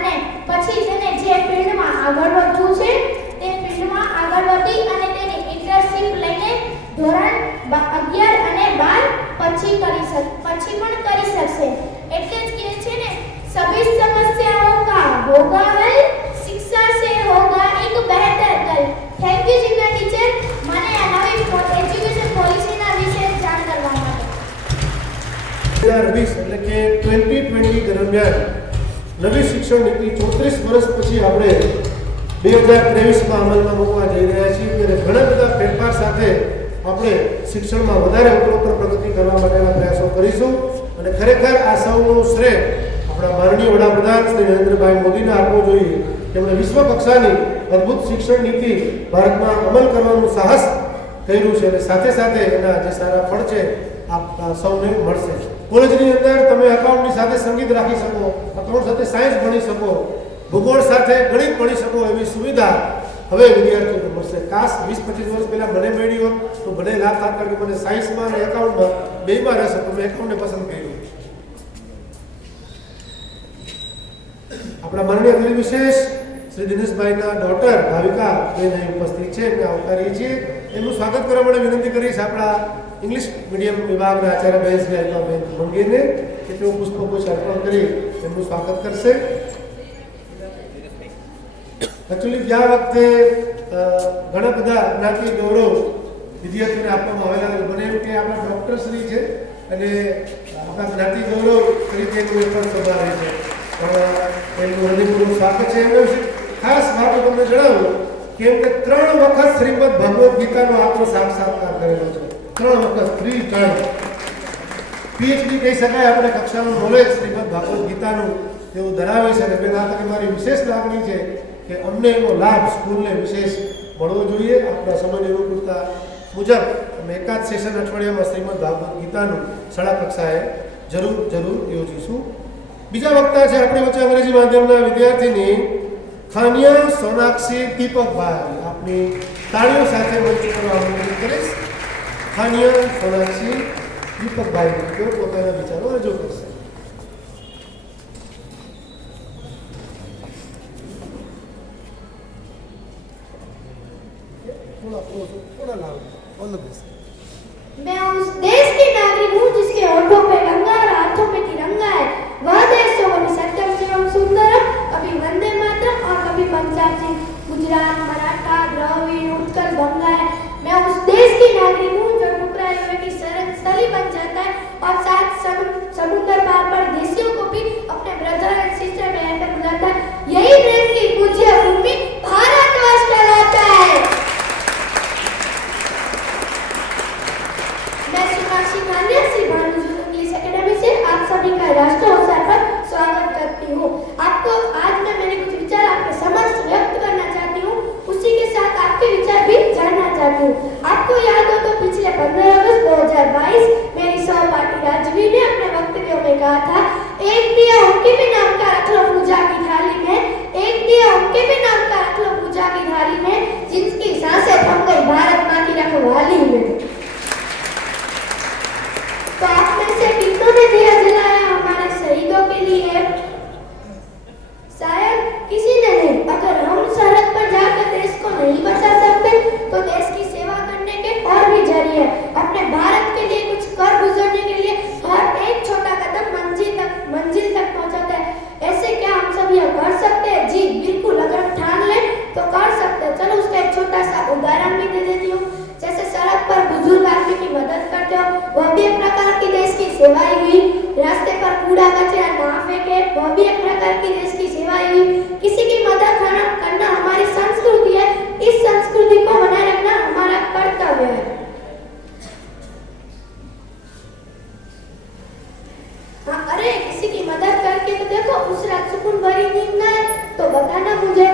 અને પછી તેને જે ફિલ્ડમાં આગળ વધવું છે તે ફિલ્ડમાં આગળ વધી અને તેની ઇન્ટર્નશિપ લઈને ધોરણ 11 અને 12 પછી પણ કરી શકશે। એટલે જ કહે છે ને, सभी समस्याओं का होगा हल, शिक्षा से होगा एक बेहतर कल। थैंक यू जिग्ना टीचर, મને આ નવી એજ્યુકેશન પોલિસીના વિશે જાણ કરવા માટે। 2020 એટલે કે 2020 દરમિયાન નવી શિક્ષણ નીતિ 34 વર્ષ પછી આપણે 2023માં અમલમાં મૂકવા જઈ રહ્યા છીએ। ત્યારે ઘણા બધા ફેરફાર સાથે આપણે શિક્ષણમાં વધારે ઉત્તરોત્તર પ્રગતિ કરવા માટેના પ્રયાસો કરીશું અને ખરેખર આ સૌનું શ્રેય આપણા માનનીય વડાપ્રધાન શ્રી નરેન્દ્રભાઈ મોદીને આપવો જોઈએ। તેમણે વિશ્વ કક્ષાની અદ્ભુત શિક્ષણ નીતિ ભારતમાં અમલ કરવાનું સાહસ કર્યું છે અને સાથે સાથે એના જે સારા ફળ છે આપ સૌને મળશે। કોલેજની અંદર તમે એકાઉન્ટની સાથે સંગીત રાખી શકો, એકાઉન્ટ સાથે સાયન્સ ભણી શકો, ભૂગોળ સાથે ગણિત ભણી શકો, એવી સુવિધા હવે વિદ્યાર્થીઓને મળશે। કાશ 20-25 વર્ષ પહેલા મને મળી હોત તો મને લાભ થાત, કારણ કે મને સાયન્સમાં અને એકાઉન્ટમાં બેમાં રહેશે તો મેં એકાઉન્ટને પસંદ કર્યું। આપણા માનનીય અતિથિ વિશેષ શ્રી દિનેશભાઈના ડોટર ભાવિકા બેન અહીં ઉપસ્થિત છે, એમને આવકારીએ છીએ। એમનું સ્વાગત કરવા માટે વિનંતી કરીશ આપણા ઇંગ્લિશ મીડિયમ વિભાગના આચાર્ય બહેન શ્રી અલ્પાબેન મંગીરને કે તેઓ પુષ્પો અર્પણ કરી એમનું સ્વાગત કરશે। એકચ્યુઅલી ગયા વખતે ઘણા બધા જ્ઞાતિ ગૌરવ વિદ્યાર્થીઓને આપવામાં આવેલા, મને એમ કે આપણા ડૉક્ટર શ્રી છે અને આપણા જ્ઞાતિ ગૌરવ તરીકે એનું પણ સભા રહે છે, એમનું હૃદયપૂર્વક સ્વાગત છે। એમના વિશે ખાસ વાત તમને જણાવું કે એમને 3 વખત શ્રીમદ ભગવદ્ ગીતાનો આત્મ સાક્ષાત્કાર કરેલો છે। 3 વખત 3 ટાઈમ પીએચડી કહી શકાય આપણે કક્ષાનું નોલેજ શ્રીમદ ભગવદ્ ગીતાનું તેઓ ધરાવે છે અને બેન આ તકે મારી વિશેષ લાગણી છે કે અમને એનો લાભ સ્કૂલને વિશેષ મળવો જોઈએ। આપણા સમયની અનુકૂળતા મુજબ અમે એકાદ સેશન અઠવાડિયામાં શ્રીમદ ભાગવત ગીતાનું શાળા કક્ષાએ જરૂર યોજીશું। બીજા વક્તા છે આપણી વચ્ચે અંગ્રેજી માધ્યમના વિદ્યાર્થીની ખાનિયા સોનાક્ષી દીપકભાઈ। આપની તાળીઓ સાથે મંચ પર આમંત્રિત કરીશ। ખાનિયા સોનાક્ષી દીપકભાઈ તેઓ પોતાના વિચારો રજૂ કરશે। मैं उस देश की नागरिक हूँ जिसके होठों पे गंगा और हाथों पे तिरंगा है। वह देश जो कभी सत्यम शिवम सुंदरम, कभी वंदे मातरम और कभी पंजाब सिंह, गुजरात, मराठा, द्रविड़, उत्कल, बंगा है। मैं उस देश की नागरिक हूँ जो टुकड़ाए हुए की स्थली बन जाता है और साथ समुद्र पार पर देशियों को भी अपने ब्रदर एंड सिस्टर में रहकर बुलाता है। यही प्रेम की पूज्य भूमि भारतवर्ष कहलाता है। मैं सोनाक्षी खानिया श्री भानुजूल इंग्लिश एकेडमी से आप सभी का राष्ट्रीय अवसर पर स्वागत करती हूँ। आपको आज मैं मेरे कुछ विचार आपके समक्ष व्यक्त करना चाहती हूँ, उसी के साथ आपके विचार भी जानना चाहती हूँ। आपको याद हो तो पिछले 15 अगस्त 2022 मेरी सहपाठी राजवी ने अपने वक्तव्य में कहा था, एक दिया उनके भी नाम का रख लो पूजा की थाली में, एक दिया उनके भी नाम का रख लो पूजा की थाली में, जिनकी सांसें थम गई भारत माँ की रखवाली में। तो आप में से कितनों ने दिया जलाया हमारे शहीदों के लिए? शायद किसी ने नहीं। अगर हम सरहद पर जाकर देश को नहीं बचा सकते तो देश की सेवा करने के और भी जरिए अपने भारत के लिए कुछ कर गुजरने के लिए हर एक छोटा कदम मंजिल तक पहुंचाता है। ऐसे क्या हम सब यह कर सकते हैं? जी बिल्कुल, अगर ठान लें तो कर सकते हैं। चलो उसका एक छोटा सा उदाहरण भी दे देती हूँ। जैसे सड़क पर बुजुर्ग आदमी की मदद करते हो, वह भी एक प्रकार की देश की सेवा ही हुई। रास्ते पर कूड़ा कचरा ना फेंके, वह भी एक प्रकार की देश की सेवा ही हुई। किसी की मदद करना हमारी संस्कृति है, इस संस्कृति को बनाए रखना हमारा कर्तव्य है। हाँ, अरे किसी की मदद करके तो देखो उस रात सुकून भरी नींद ना है तो बताना मुझे।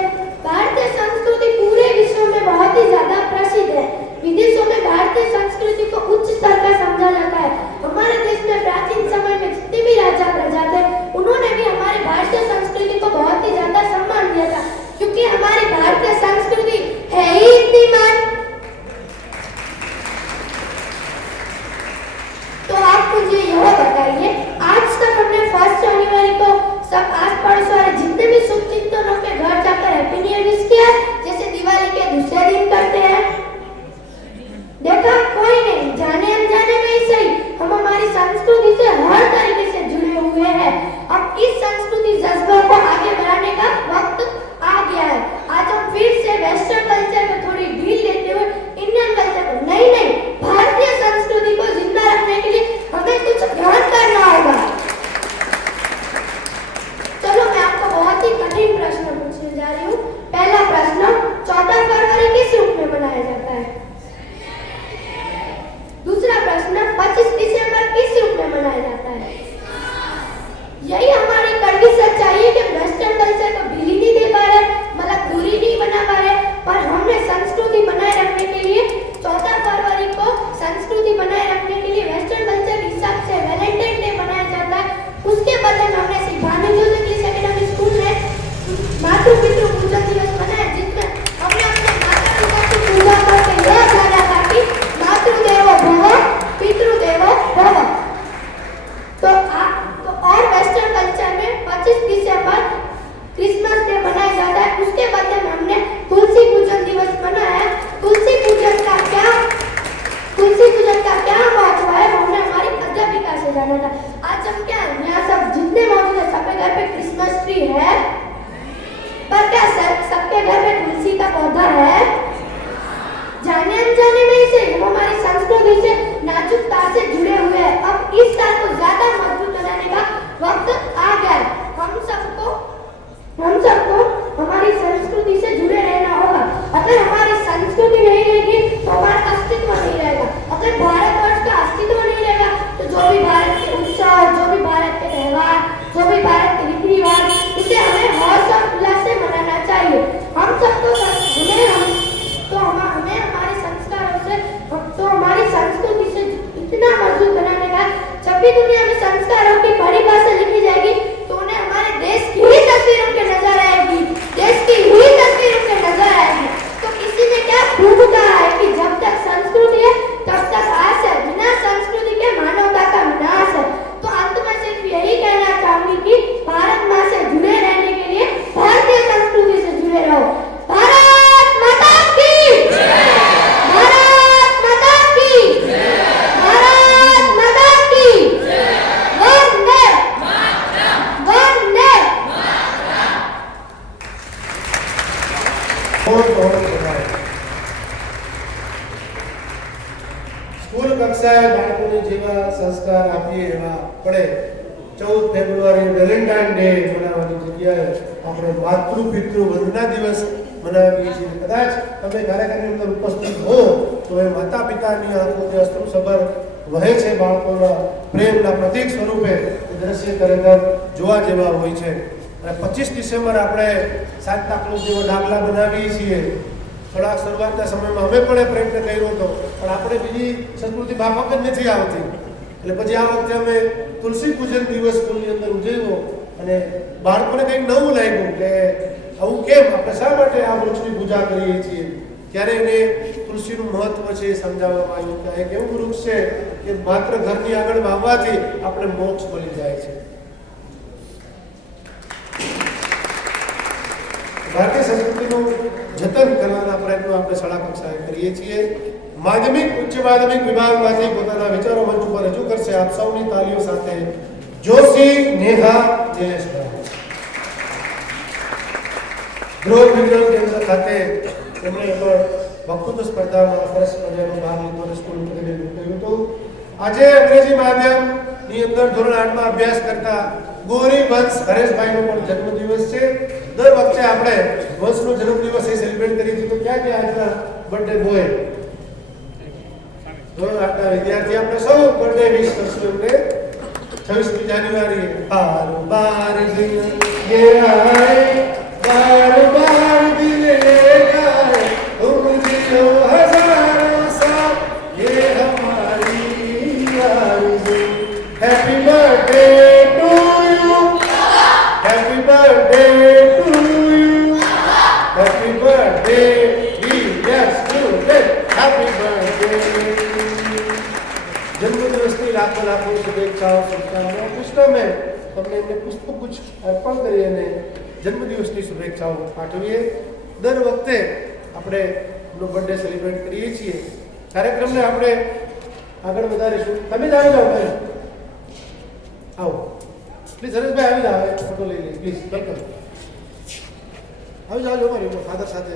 भारतीय संस्कृति पूरे विश्व में बहुत ही ज्यादा प्रसिद्ध है। विदेशों में भारतीय संस्कृति को उच्च स्तर का समझा जाता है। हमारे देश में प्राचीन समय में जितने भी राजा प्रजा थे उन्होंने भी हमारी भारतीय संस्कृति को बहुत ही ज्यादा सम्मान दिया था, क्योंकि हमारी भारतीय संस्कृति है ही इतनी मान। तो आप मुझे यह बताइए, आज तक हमने 1 जनवरी को सब आस पड़ोस वाले जितने भी सुख यही हमारी कड़वी सच्चाई है कि वेस्टर्न कल्चर को ढीली नहीं दे पा रहे, मतलब दूरी नहीं बना पा रहे, पर हमने संस्कृति बनाए रखने के लिए 14 फरवरी को संस्कृति बनाए रखने के लिए वेस्टर्न कल्चर के हिसाब से वैलेंटाइन डे मनाया जाता है। उसके बदले में हमने Shri Bhanu music English academy school में मातृ पितृ पूजन दिवस मनाया, जिसमें हमने अपने माता पिता की पूजा करके यह जाना था कि मातृदेवो भव पितृदेवो भव। तो और वेस्टर्न कल्चर में 25 दिसंबर क्रिसमस डे मनाया जाता है। उसके बदले में हमने तुलसी पूजन दिवस मनाया। तुलसी पूजन का क्या महत्व है हमने हमारी अध्यापिका से जाना था। आज हम क्या यहाँ सब जितने मौजूद है सबके घर पे क्रिसमस ट्री है, पर क्या सबके घर पे तुलसी का पौधा है? जाने अनजाने में से हम हमारी संस्कृति से नाजुकता से जुड़े हुए हैं। अब इस साल को ज्यादा मजबूत बनाने का वक्त आ गया है। हम सबको हमारी संस्कृति से जुड़े रहना होगा। अगर हमारी संस्कृति नहीं रहेगी तो हमारा अस्तित्व नहीं रहेगा। अगर भारतवर्ष का अस्तित्व नहीं रहेगा तो जो भी भारत के उत्सव, जो भी भारत के त्योहार, जो भी भारत के रीति रिवाज, इसे हमें हर्ष और उल्लास से मनाना चाहिए। हम सबको हमें हमारे संस्कारों से तो हमारी संस्कृति से इतना मजबूत बनाने का, जब भी दुनिया में संस्कारों की बड़ी भाषा लिखी जाएगी तो उन्हें हमारे देश की ही तस्वीर उनके नजर आएगी, देश की ही तस्वीर उनके नजर आएगी। तो किसी ने क्या खूब कहा है कि जब तक संस्कृति है तब तक आस है, बिना संस्कृति के मानवता का विनाश है। तो अंत में सिर्फ यही कहना चाहूंगी कि भारत माँ से जुड़े रहने के लिए भारतीय संस्कृति से जुड़े रहो। भारत माता की भारत माता की भारत माता की वंदे वंदे। સ્કૂલ કક્ષાએ બાળકોને જેવા સંસ્કાર આપીએ એવા પડે 14 ફેબ્રુઆરી વેલેન્ટાઇન ડે મનાવવાની જગ્યાએ આપણે માતૃ પિતૃ વંદના દિવસ મનાવીએ છીએ। કદાચ તમે કાર્યક્રમની અંદર ઉપસ્થિત હો તો એ માતા પિતાની આંખોથી અશ્રુસભર વહે છે બાળકોના પ્રેમના પ્રતીક સ્વરૂપે એ દ્રશ્ય ખરેખર જોવા જેવા હોય છે। અને 25 ડિસેમ્બર આપણે સાન્તા ક્લોઝ જેવો ડાગલા બનાવીએ છીએ। થોડા શરૂઆતના સમયમાં અમે પણ એ પ્રયત્ન કર્યો હતો, પણ આપણે બીજી સંસ્કૃતિ માફક જ નથી આવતી, એટલે પછી આ વખતે અમે તુલસી પૂજન દિવસ સ્કૂલની અંદર ઉજવ્યો અને બાળકોને કંઈક નવું લાગ્યું કે આવું કેમ, આપણે શા માટે આ વૃક્ષની પૂજા કરીએ છીએ। ત્યારે એને તુલસીનું મહત્વ છે એ સમજાવવામાં આવ્યું કે એક એવું વૃક્ષ છે કે માત્ર ઘરની આગળ વાવવાથી આપણે મોક્ષ મળી જાય છે। ભારતીય સંસ્કૃતિનું જતન કરવાના પ્રયત્નો આપણે શાળા કક્ષાએ કરીએ છીએ। માધ્યમિક ઉચ્ચ માધ્યમિક વિભાગમાંથી પોતાના વિચારો મંચ ઉપર રજૂ કરશે આપ સૌની તાલીઓ સાથે જોશી નેહા જયેશભાઈ। ગૃહ વિજ્ઞાન કેન્દ્ર ખાતે તેમણે પણ વક્તૃત્વ સ્પર્ધામાં સરસ મજાનો ભાગ લીધો અને સ્કૂલ પ્રતિનિધિત્વ કર્યું હતું। આજે અંગ્રેજી માધ્યમની અંદર ધોરણ 8માં અભ્યાસ કરતા ગોરી વંશ હરેશભાઈનો પણ જન્મદિવસ છે। દર વખતે આપણે વંશનો જન્મદિવસ એ સેલિબ્રેટ કરીએ છીએ, તો ક્યાં ક્યાં આજના બર્થડે બોય ધોરણ 8ના વિદ્યાર્થી આપણે સૌ બર્થડે વિશ કરશું એમને। 26મી જાન્યુઆરીએ બાર બાર દિન ये आए बार बार दिन लेकर आए तुम जियो हजारों साल ये हमारी आरज़ू। Happy birthday to you, happy birthday to you, happy birthday dear student, happy birthday. जन्मदिवसની લાખો લાખો શુભેચ્છાઓ શુભકામનાઓ। કૃષ્ણમેં તમને એમને પુષ્પગુચ્છ અર્પણ કરી અને જન્મદિવસની શુભેચ્છાઓ પાઠવીએ। દર વખતે આપણે એમનો બર્થડે સેલિબ્રેટ કરીએ છીએ। કાર્યક્રમને આપણે આગળ વધારીશું। તમે જ આવી જાઓ ભાઈ, આવો પ્લીઝ હરેશભાઈ આવી જાઓ, ફોટો લઈ લઈએ પ્લીઝ, વેલકમ। આવી જાઓ મારી ફાધર સાથે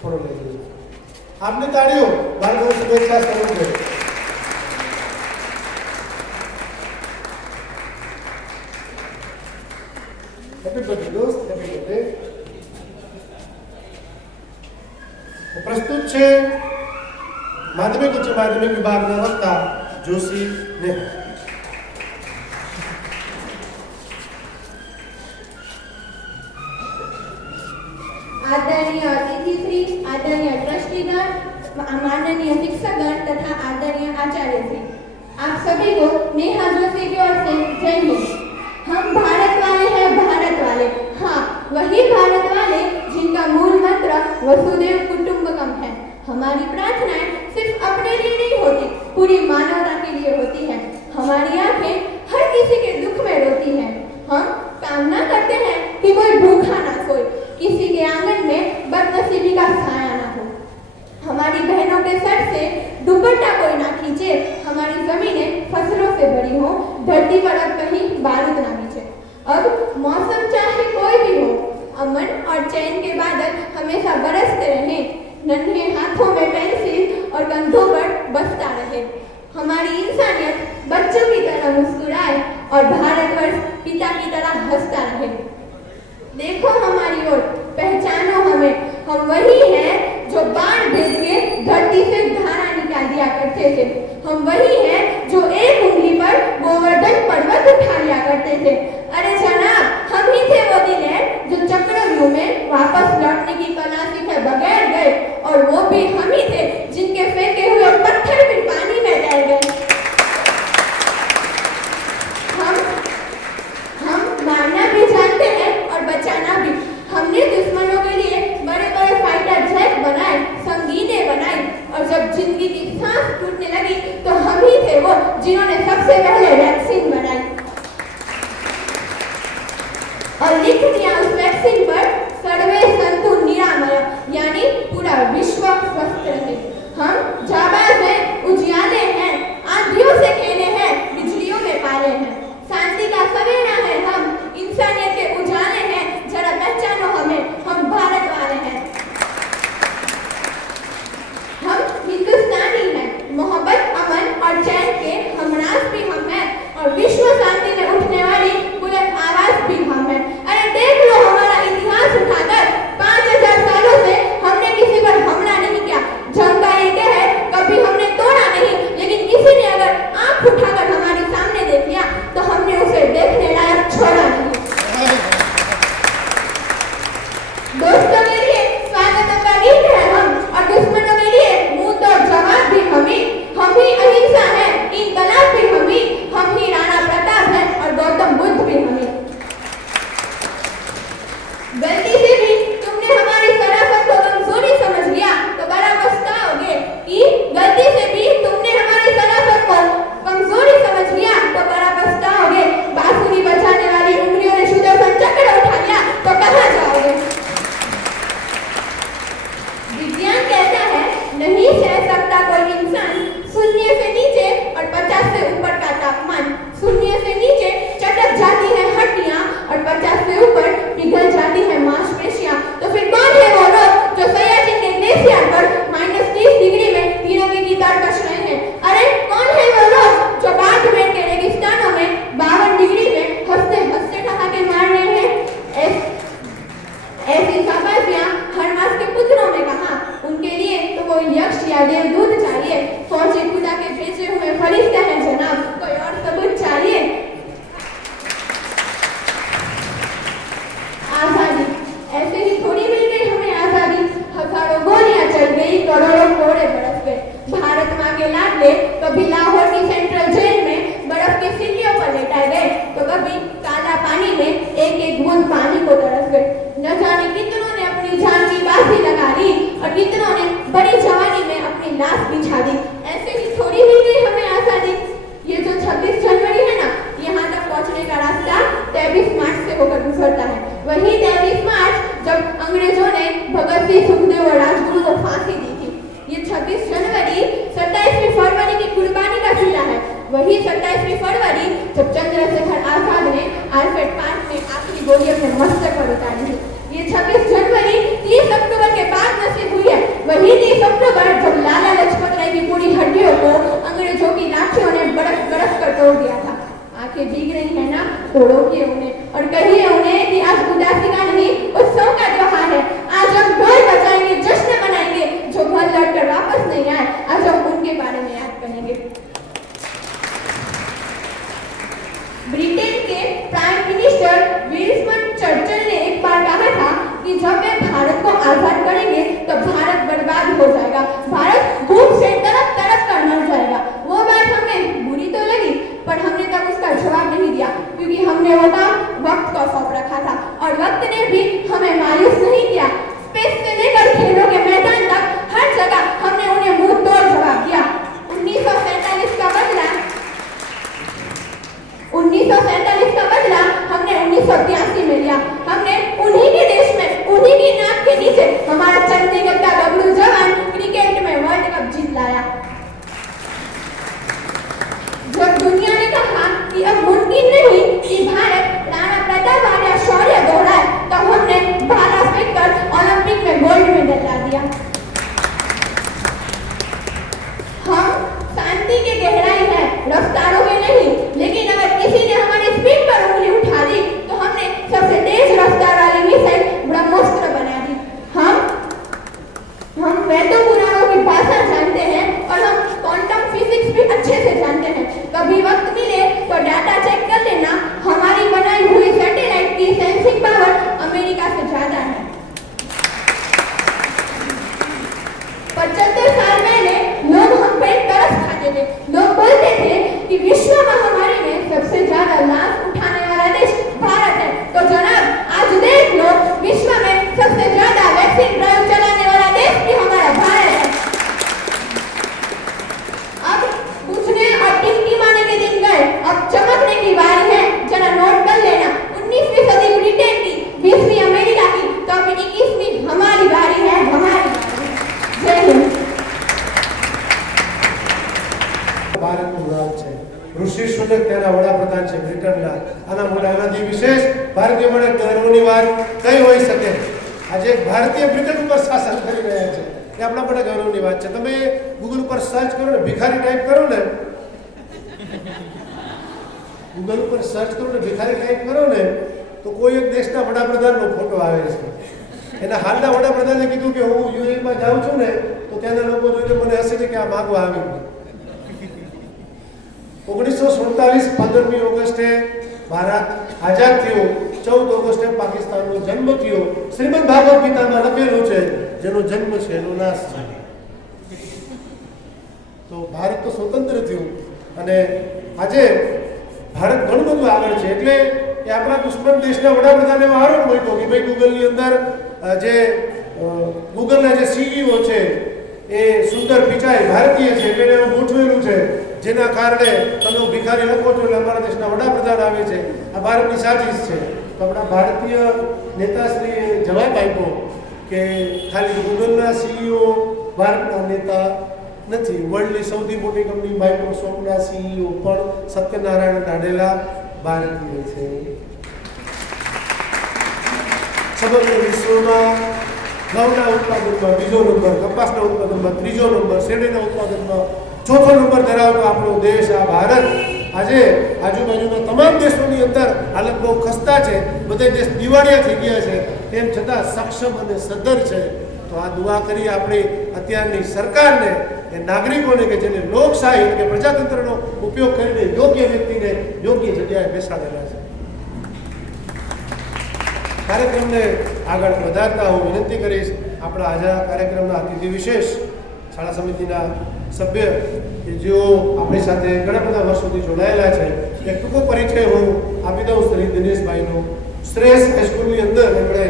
ફોટો લઈ લઈએ। આપની તાળીઓ બાળકોને શુભેચ્છા કરવું જોઈએ। हैप्पी बर्थडे दोस्त, हैप्पी बर्थडे। तो प्रस्तुत છે માધ્યમિક ઉચ્ચ માધ્યમિક વિભાગના વક્તા જોશી નેહા। आदरणीय अतिथिश्री, आदरणीय ट्रस्टीगण, माननीय शिक्षकगण तथा आदरणीय आचार्य जी, आप सभी को नेहा जोशी की ओर से जय हिंद। हम भारत वाले हैं, भारत वाले, हाँ वही भारत वाले जिनका मूल मंत्र वसुधैव कुटुंबकम है। हमारी प्रार्थनाएं सिर्फ अपने लिए नहीं होती, पूरी मानवता के लिए होती हैं। हमारी आंखें हर किसी के दुख में रोती हैं। हम कामना करते हैं कि कोई भूखा ना सोए, किसी के आंगन में बदनसीबी का साया ना हो, हमारी बहनों के सर से दुपट्टा कोई ना खींचे, हमारी जमीनें फसलों से भरी हो, धरती पर अब कहीं बारूद ना बीचे। अब मौसम चाहे कोई भी हो, अमन और चैन के बादल हमेशा बरसते रहें, नन्हे हाथों में पेंसिल और कंधों पर बसता रहे। हमारी इंसानियत बच्चों की तरह मुस्कुराए और भारतवर्ष पिता की तरह हंसता रहे। देखो हमारी ओर, पहचानो हमें, हम वही हैं जो बाण भेज के धरती से धारा निकाल दिया करते थे। हम वही हैं जो एक उंगली पर गोवर्धन पर्वत उठा लिया करते थे। अरे जनाब, हम ही थे वो दिलेर जो चक्रव्यूह में वापस लौटने की कला सीखे बगैर गए, और वो भी हम ही थे जिनके फेंके हुए पत्थर भी पानी में तैर गए। हम मारना भी जानते हैं और बचाना भी। हमने दुश्मनों के लिए बड़े बड़े फाइटर जेट बनाए, संगीनें बनाई, और जब जिंदगी की सांस टूटने लगी तो हम ही थे वो जिन्होंने सबसे पहले वैक्सीन बनाई और लिख दिया उस वैक्सीन पर सर्वे संतु निरामय, यानी पूरा विश्व स्वस्थ रहे। हम जाबाज हैं, उजियाले हैं, आंधियों से खेले हैं, बिजलियों में पाले हैं, शांति का सवेरा है हम, इंसानियत के उजाले हैं, जरा पहचानो हमें, हम भारत वाले हैं। हम हिंदुस्तानी हैं, मोहब्बत, अमन और चैन के हमराज भी हम हैं, और विश्व शांति में उठने वाली बुलंद आवाज भी हम हैं। अरे देख लो हमारा इतिहास उठाकर, 5000 सालों से हमने किसी पर हमला नहीं किया। जंग का ये कहर कभी हमने तोड़ा नहीं, लेकिन किसी ने अगर आंख उठाकर हमारे सामने देख लिया तो हमने उसे देखने लायक छोड़ा नहीं। दोस्तों के लिए स्वागत का गीत है हम, और दुश्मनों के लिए मुंह तोड़ जवाब भी हम ही अहिंसा है, इनकलाब भी हम ही राणा प्रताप है और गौतम बुद्ध भी हम ही। गलती से भी तुमने हमारी सराफत को कमजोरी समझ लिया तो बड़ा पछताओगे, कि गलती से भी तुमने हमारी सराफत को कमजोरी समझ लिया तो बड़ा पछताओगे। बांसुरी बजाने वाली उंगलियों ने सुदर्शन चक्र उठा लिया तो कहां जाओगे। विज्ञान कहता है नहीं सह सकता कोई इंसान शून्य से नीचे और 50 से ऊपर का तापमान। शून्य से नीचे चटक जाती है हड्डियां और 50 से ऊपर पिघल जाती है मांसपेशियां। तो फिर कौन है वो लोग जो सियाचिन के ग्लेशियर पर -30 डिग्री में तिरंगे की तार कस रहे हैं? अरे कौन है वो लोग जो बाघमेर के रेगिस्तानों में 52 डिग्री में हंसते हंसते ठहाके मार रहे हैं? ऐसी शाबाशियां हर मास के पुत्रों में कहा, उनके लिए तो कोई यक्ष या देवदूत चाहिए। फौजी खुदा के भेजे हुए फरिश्ते हैं जनाब, कोई और सबूत चाहिए। आजादी ऐसे ही थोड़ी मिल गई हमें आजादी। हजारों गोलियां चल गई, करोड़ों कोड़े बरस गए। भारत माँ के लाडले कभी लाहौर की सेंट्रल जेल में बर्फ की सीढ़ियों पर लेटाए गए, तो कभी काला पानी में एक एक बूंद पानी को तरस गए। न जाने कितनों ने अपनी जान की बाजी लगा ली और कितनों ने बड़ी जवानी में अपनी लाश बिछा दी। ऐसे ही थोड़ी मिल गई हमें आजादी। ये जो 26 जनवरी है ना, यहाँ तक पहुँचने का रास्ता 23 मार्च से होकर गुजरता है। वही 23 मार्च जब अंग्रेजों ने भगत सिंह, सुखदेव और राजगुरु को फांसी दी थी। ये 26 जनवरी 27वीं फरवरी की कुर्बानी का सिला है। वही 27वीं फरवरी जब चंद्रशेखर आजाद ने आल्फ्रेड पार्क में आखिरी गोली अपने मस्तक पर उतारी थी। ये 26 जनवरी 30 अक्टूबर के बाद नसीब हुई है। वही 30 अक्टूबर जब लाला लाजपत राय की पूरी हड्डियों को अंग्रेजों की लाठियों ने बड़क बड़क कर तोड़ दिया था। आंखें भीग रही है ना, तो रोकिए उन्हें और कहिए उन्हें कि आज उदासी का नहीं, उत्सव का त्योहार है। आज हम ढोल बजाएंगे, जश्न मनाएंगे। जो घर लौट कर वापस नहीं आए, आज हम उनके बारे में याद करेंगे। ब्रिटेन के प्राइम मिनिस्टर विंस्टन चर्चिल ने एक बार कहा था कि जब वे भारत को आजाद करेंगे तो भारत बर्बाद हो जाएगा, भारत भूख से तड़प तड़प कर मर जाएगा। वो बात हमें बुरी तो लगी, पर हमने तब उसका जवाब नहीं दिया, क्योंकि हमने वो काम वक्त को सौंप रखा था और वक्त ने भी हमें मायूस नहीं किया। स्पेस से लेकर खेलों के मैदान तक हर जगह हमने उन्हें मुंह तोड़ जवाब दिया। 1947 का बदला हमने 1983 में लिया। हमने उन्हीं के देश में, उन्हीं की नाक के नीचे हमारा चंडीगढ़ का गबरू जवान क्रिकेट में वर्ल्ड कप जीत लाया। जब दुनिया ने कहा कि अब मुमकिन नहीं कि भारत राणा प्रताप वाला शौर्य दोहराए, तो हमने भाला फेंककर ओलंपिक में गोल्ड मेडल ला दिया। हम शांति की गहराई है, रफ्तारों के नहीं, लेकिन अगर किसी ने हमारी स्पीड पर उंगली उठा दी तो हमने सबसे तेज रफ्तार वाली मिसाइल ब्रह्मोस्त्र बना दी। हम वेदों पुराणों की भाषा जानते हैं और हम क्वांटम फिजिक्स भी अच्छे से जानते हैं। कभी वक्त मिले तो डाटा चेक कर लेना, हमारी बनाई हुई सैटेलाइट की सेंसिंग पावर अमेरिका से ज्यादा है। 75 साल पहले लोग हम पे तरस खाते थे। लोग बोलते थे कि विश्व महामारी में सबसे ज्यादा लाभ उठाने वाला देश भारत है। तो जनाब आज देख लो, विश्व में सबसे ज्यादा वैक्सीन ड्राइव चलाने वाला देश भी हमारा भारत है। अब बुझने और टिमटिमाने के दिन गए, अब चमकने की बारी है। जरा नोट कर लेना, 19वीं सदी ब्रिटेन की, 20वीं अमेरिका की, तो अब 21वीं हमारी बारी है, हमारी बारी। जय हिंद। ભારતનું રાજ છે, ઋષિ સુનક તેના વડાપ્રધાન છે બ્રિટનના। આનાથી વિશેષ ભારતીય માટે ગર્વની વાત કઈ હોઈ શકે? આજે એક ભારતીય બ્રિટન ઉપર શાસન કરી રહ્યા છે, એ આપણા માટે ગૌરવની વાત છે। તમે ગૂગલ ઉપર સર્ચ કરો ને, ભિખારી ટાઈપ કરો ને, ગૂગલ ઉપર સર્ચ કરો ને, ભિખારી ટાઈપ કરો ને, તો કોઈ એક દેશના વડાપ્રધાનનો ફોટો આવે છે। એના હાલના વડાપ્રધાને કીધું કે હું યુએઈમાં જાઉં છું ને, તો ત્યાંના લોકો જોઈને મને હસે છે કે આ માગવા આવી ગયું। 1947 15મી ઓગસ્ટે ભારત આઝાદ થયો, 14 ઓગસ્ટે પાકિસ્તાનનો જન્મ થયો। શ્રીમદ ભાગવત ગીતામાં લખેલું છે, જેનો જન્મ છે એનો નાશ છે। તો ભારત તો સ્વતંત્ર થયું અને આજે ભારત ઘણું બધું આગળ છે। એટલે એ આપણા દુશ્મન દેશના વડાપ્રધાને એવો આરોપ મૂક્યો કે ભાઈ ગૂગલની અંદર જે ગૂગલના જે સીઈઓ છે એ સુંદર પિચાઈ ભારતીય છે, એટલે એવું ગોઠવેલું છે, જેના કારણે તમે ભિખારી લખો છો એટલે અમારા દેશના વડાપ્રધાન આવે છે। આ ભારતની સાજિશ છે। તો આપણા ભારતીય નેતાશ્રીએ જવાબ આપ્યો કે ખાલી ગૂગલના સીઈઓ ભારતના નેતા નથી, વર્લ્ડની સૌથી મોટી કંપની માઇક્રોસોફ્ટના સીઈઓ પણ સત્યનારાયણ નાડેલા ભારતીય છે। સમગ્ર વિશ્વમાં ઘઉંના ઉત્પાદનમાં બીજો નંબર, કપાસના ઉત્પાદનમાં ત્રીજો નંબર, શેરડીના ઉત્પાદનમાં ચોથો નંબર ધરાવતો આપણો દેશ આ ભારત આજે આજુબાજુના તમામ દેશોની અંદર હાલત બહુ ખસ્તા છે, બધા દેશ દિવાળિયા થઈ ગયા છે, તેમ છતાં સક્ષમ અને સદ્ધર છે। તો આ દુઆ કરી આપણી અત્યારની સરકારને, એ નાગરિકોને કે જેને લોકશાહી એટલે કે પ્રજાતંત્રનો ઉપયોગ કરીને યોગ્ય વ્યક્તિને યોગ્ય જગ્યાએ બેસાડેલા છે। કાર્યક્રમને આગળ વધારતા હું વિનંતી કરીશ આપણા આજના કાર્યક્રમના અતિથિ વિશેષ શાળા સમિતિના સભ્ય કે જેઓ આપણી સાથે ઘણા બધા વર્ષોથી જોડાયેલા છે, એક ટૂંકો પરિચય હું આપી દઉં શ્રી દિનેશભાઈનો। શ્રેષ્ઠ હાઈસ્કૂલની અંદર એમણે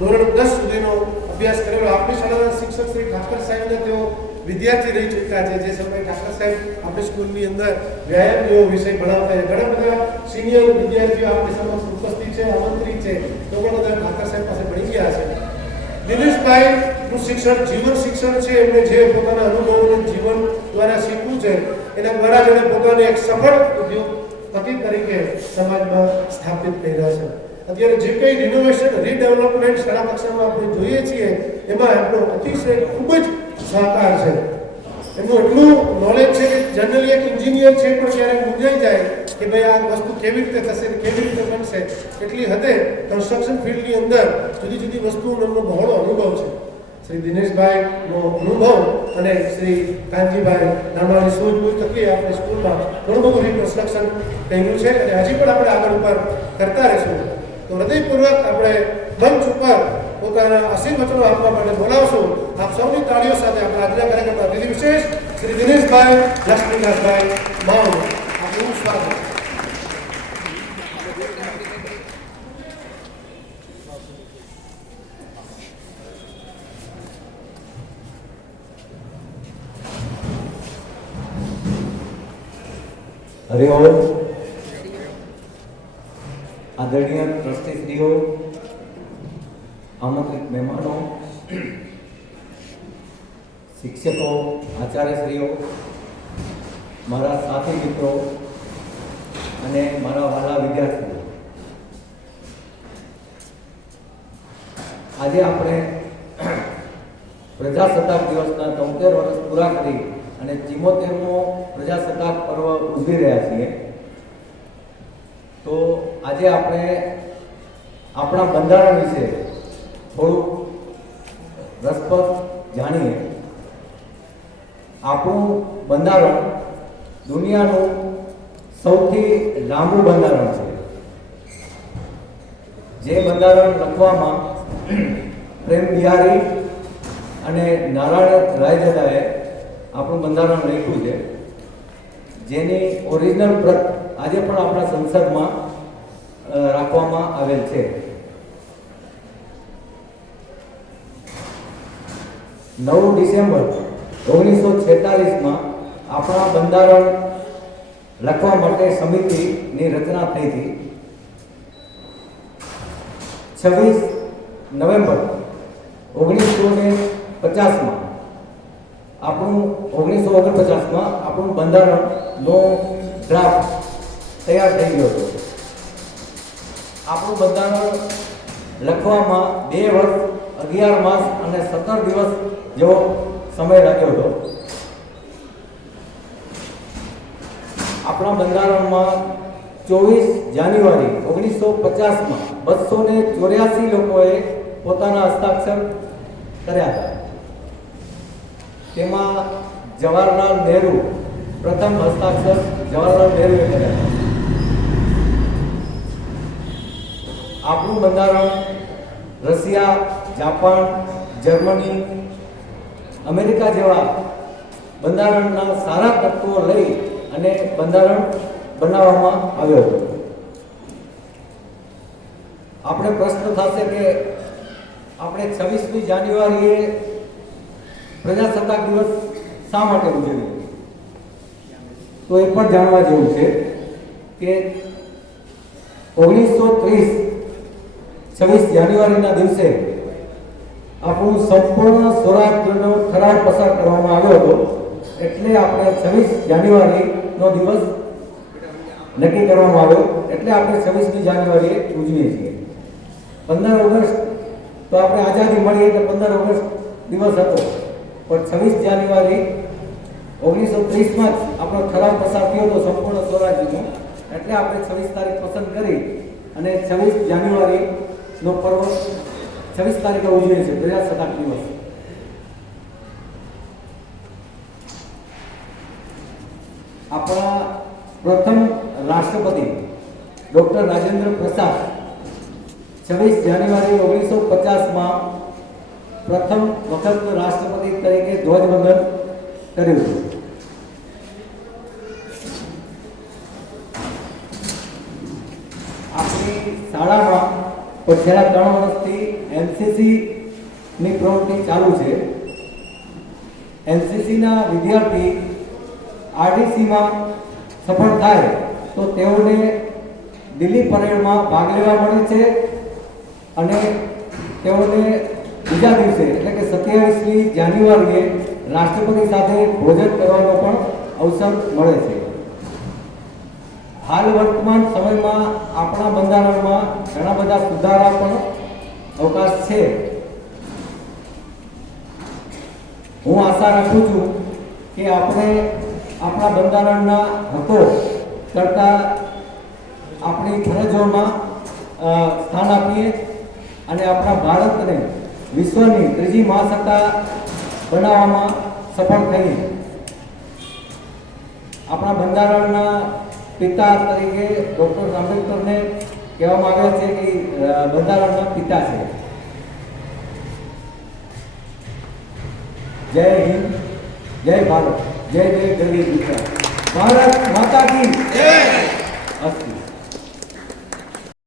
ધોરણ 10 સુધીનો અભ્યાસ કરેલો। આપણી શાળાના શિક્ષક શ્રી ઠાકર સાહેબને તેઓ વિદ્યાર્થી રહી ચૂક્યા છે, જે સમયે ઠાકર સાહેબ આપણી સ્કૂલની અંદર વ્યાયામ જેવો વિષય ભણાવતા છે। ઘણા બધા સિનિયર વિદ્યાર્થીઓ આપણી સમક્ષ ઉપસ્થિત છે, આમંત્રિત છે, તો પણ બધા ઠાકર સાહેબ પાસે ભણી ગયા છે। દિનેશભાઈનું શિક્ષણ જીવન શિક્ષણ છે, એમણે જે પોતાના અનુભવોને જીવન દ્વારા શીખવું છે, એના દ્વારા જ એણે પોતાને એક સફળ ઉદ્યોગપતિ તરીકે સમાજમાં સ્થાપિત કર્યા છે। અત્યારે જે કંઈ રિનોવેશન રીડેવલપમેન્ટ શાળા કક્ષામાં આપણે જોઈએ છીએ, એમાં એમનો અતિશય ખૂબ જ સહકાર છે। એમનું એટલું નોલેજ છે કે જનરલી એક એન્જિનિયર છે પણ ક્યારેક મૂંઝાઈ જાય કે ભાઈ આ વસ્તુ કેવી રીતે થશે ને કેવી રીતે બનશે, એટલી હદે કન્સ્ટ્રક્શન ફિલ્ડની અંદર જુદી જુદી વસ્તુઓનો એમનો બહોળો અનુભવ છે। શ્રી દિનેશભાઈનો અનુભવ અને શ્રી કાંતિભાઈ નામાની સૂઝબૂઝ થકી આપણી સ્કૂલમાં ઘણું બધું રિકન્સ્ટ્રક્શન કર્યું છે અને હજી પણ આપણે આગળ ઉપર કરતા રહીશું। તો હૃદયપૂર્વક આપણે મંચ ઉપર પોતાના અસીમ વચનો આપવા માટે બોલાવશું. આપ સૌની તાળીઓ સાથે આપણા આજના કાર્યક્રમના અતિથિ વિશેષ શ્રી દિનેશભાઈ લક્ષ્મીદાસભાઈ માઉ આપનું સ્વાગત. હરિઓમ. આદરણીય ટ્રસ્ટીશ્રીઓ, આમંત્રિત મહેમાનો, શિક્ષકો, આચાર્યશ્રીઓ, મારા સાથી મિત્રો અને મારા વાલા વિદ્યાર્થીઓ, આજે આપણે પ્રજાસત્તાક દિવસના 73 વર્ષ પૂરા કરી અને 74મો પ્રજાસત્તાક પર્વ ઉજવી રહ્યા છીએ. તો આજે આપણે આપણા બંધારણ વિશે થોડુંક રસપ્રદ જાણીએ. આપણું બંધારણ દુનિયાનું સૌથી લાંબુ બંધારણ છે. જે બંધારણ લખવામાં પ્રેમ બિહારી અને નારાયણ રાયજદાએ આપણું બંધારણ લખ્યું છે, જેની ઓરિજિનલ પ્રત આજે પણ આપણા સંસદમાં રાખવામાં આવેલ છે. 9 ડિસેમ્બર 1946માં આપણા બંધારણ લખવા માટે સમિતિની રચના થઈ હતી. 26 નવેમ્બર 1950માં આપણું બંધારણનો ડ્રાફ્ટ તૈયાર થઈ ગયો હતો. આપણું બંધારણ લખવામાં 2 વર્ષ 11 માસ અને 17 દિવસ જેવો સમય લાગ્યો હતો. આપણા બંધારણમાં 24 જાન્યુઆરી 1950માં 284 લોકોએ પોતાના હસ્તાક્ષર કર્યા હતા. તેમાં જવાહરલાલ નહેરુ પ્રથમ હસ્તાક્ષર જવાહરલાલ નહેરુએ કર્યા હતા. આપણું બંધારણ રશિયા, જાપાન, જર્મની, અમેરિકા જેવા બંધારણના સારા તત્વો લઈ અને બંધારણ બનાવવામાં આવ્યો હતો. આપણે પ્રશ્ન થશે કે આપણે 26મી જાન્યુઆરીએ પ્રજાસત્તાક દિવસ શા માટે ઉજવીએ? તો એ પણ જાણવા જેવું છે કે 1930 26 જાન્યુઆરીના દિવસે આપણું સંપૂર્ણ સ્વરાજ્યનો ઠરાવ પસાર કરવામાં આવ્યો હતો. એટલે આપણે 26 જાન્યુઆરીનો દિવસ નક્કી કરવામાં આવ્યો. એટલે આપણે 26મી જાન્યુઆરીએ ઉજવીએ છીએ. 15 ઓગસ્ટ તો આપણે આઝાદી મળી એટલે 15 ઓગસ્ટ દિવસ હતો, પણ 26 જાન્યુઆરી 1930માં જ આપણો ઠરાવ પસાર થયો હતો સંપૂર્ણ સ્વરાજ્યનો. એટલે આપણે 26 તારીખ પસંદ કરી અને 26 જાન્યુઆરીનો પર્વ 26 તારીખે ઉજવીએ છીએ, પ્રજાસત્તાક દિવસ. આપણા પ્રથમ રાષ્ટ્રપતિ ડોક્ટર રાજેન્દ્ર પ્રસાદ 26 જાન્યુઆરી 1950માં પ્રથમ વખત રાષ્ટ્રપતિ તરીકે ધ્વજવંદન કર્યું હતું. આપણી શાળામાં છેલ્લા 3 વર્ષથી એનસીસી ની પ્રવૃત્તિ ચાલુ છે. એનસીસી ના વિદ્યાર્થી આરડીસીમાં સફળ થાય તો તેઓને દિલ્હી પરેડમાં ભાગ લેવા મળે છે અને તેઓને બીજા દિવસે એટલે કે 27મી જાન્યુઆરીએ રાષ્ટ્રપતિ સાથે ભોજન કરવાનો પણ અવસર મળે છે. હાલ વર્તમાન સમયમાં આપણા બંધારણમાં ઘણા બધા સુધારા પણ અવકાશ છે. હું આશા રાખું છું કે આપણે આપણા બંધારણના હકો કરતા આપણી ફરજોમાં સ્થાન આપીએ અને આપણા ભારતને વિશ્વની ત્રીજી મહાસત્તા બનાવવામાં સફળ થઈએ. આપણા બંધારણના પિતા તરીકે ડોક્ટર આંબેડકરને કહેવામાં આવે છે કે બંધારણના પિતા છે. जय हिंद, जय भारत, जय जय गरीब गुजरात, भारत माता की जय। अस्तु।